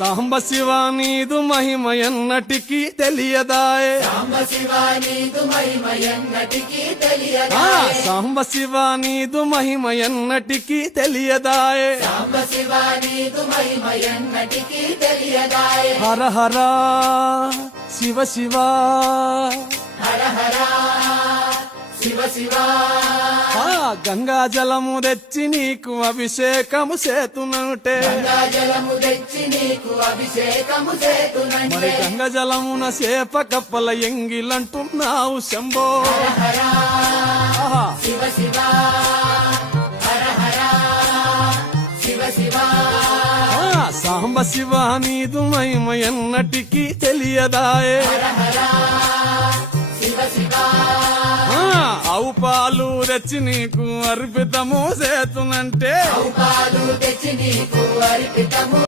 సాంబ శివ నీదు మహిమ ఎన్నటికీ తెలియదాయే సాంబ శివ నీదు మహిమ ఎన్నటికీ ఆ తెలియదాయే సాంబ శివ నీదు మహిమ ఎన్నటికీ తెలియదాయే సాంబ శివ నీదు మహిమ ఎన్నటికీ తెలియదాయే హర హర శివ శివ హర హర శివ శివ ఆ గంగా జలము తెచ్చి నీకు అభిషేకము చేతునంటే గంగాజలము తెచ్చి నీకు అభిషేకము మరి చేతునంటే గంగ జలమున సేప కప్పల ఎంగిలంటున్నావు శంభో హర ఆహా. శివ శివ హర హర శివ శివ ఆ సాంబ శివ నీదు మహిమ ఎన్నటికీ తెలియదాయే హర హర శివ శివ ఆ ఆవు పాలు తెచ్చి నీకు అర్పితము చేతునంటే పాలు తెచ్చి నీకు అర్పితము